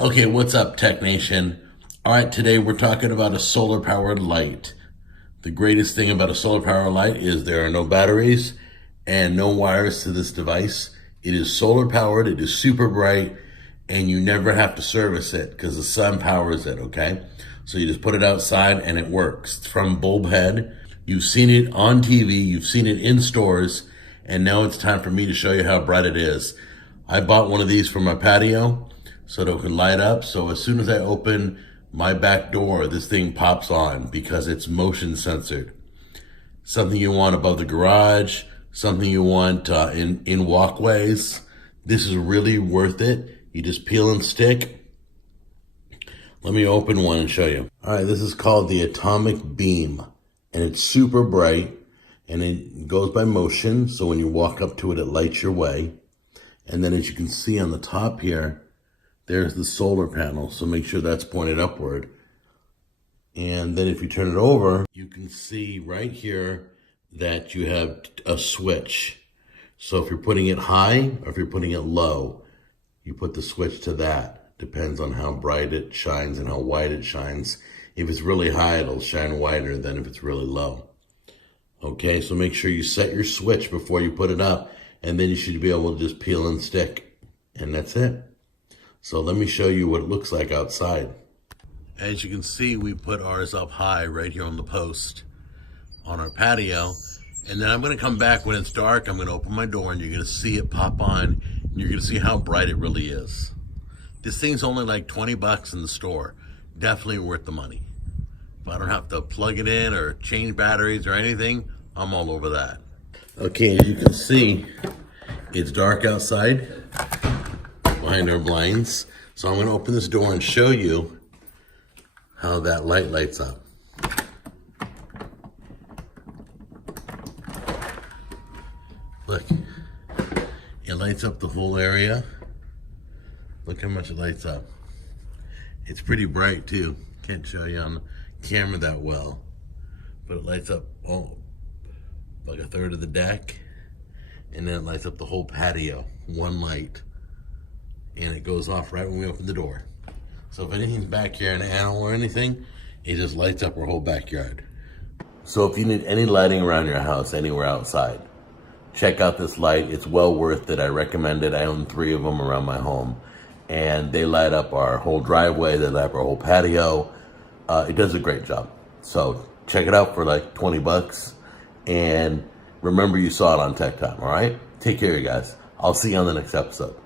Okay, what's up, Tech Nation? All right, today we're talking about a solar-powered light. The greatest thing about a solar-powered light is there are no batteries and no wires to this device. It is solar-powered, it is super bright, and you never have to service it because the sun powers it, okay? So you just put it outside and it works. It's from Bulbhead. You've seen it on TV, you've seen it in stores, and now it's time for me to show you how bright it is. I bought one of these for my patio so that it can light up. So as soon as I open my back door, this thing pops on because it's motion censored. Something you want above the garage, something you want in walkways. This is really worth it. You just peel and stick. Let me open one and show you. All right, this is called the Atomic Beam, and it's super bright, and it goes by motion. So when you walk up to it, it lights your way. And then as you can see on the top here, there's the solar panel, so make sure that's pointed upward. And then if you turn it over, you can see right here that you have a switch. So if you're putting it high or if you're putting it low, you put the switch to that. Depends on how bright it shines and how wide it shines. If it's really high, it'll shine wider than if it's really low. Okay, so make sure you set your switch before you put it up, and then you should be able to just peel and stick. And that's it. So let me show you what it looks like outside. As you can see, we put ours up high right here on the post on our patio. And then I'm gonna come back when it's dark, I'm gonna open my door and you're gonna see it pop on, and you're gonna see how bright it really is. This thing's only like 20 bucks in the store. Definitely worth the money. If I don't have to plug it in or change batteries or anything, I'm all over that. Okay, as you can see, it's dark outside behind our blinds. So I'm gonna open this door and show you how that light lights up. Look, it lights up the whole area. Look how much it lights up. It's pretty bright too. Can't show you on the camera that well, but it lights up like a third of the deck, and then it lights up the whole patio, one light. And it goes off right when we open the door. So if anything's back here, an animal or anything, it just lights up our whole backyard. So if you need any lighting around your house, anywhere outside, check out this light. It's well worth it. I recommend it. I own 3 of them around my home. And they light up our whole driveway. They light up our whole patio. It does a great job. So check it out for like 20 bucks. And remember you saw it on Tech Time, all right? Take care, you guys. I'll see you on the next episode.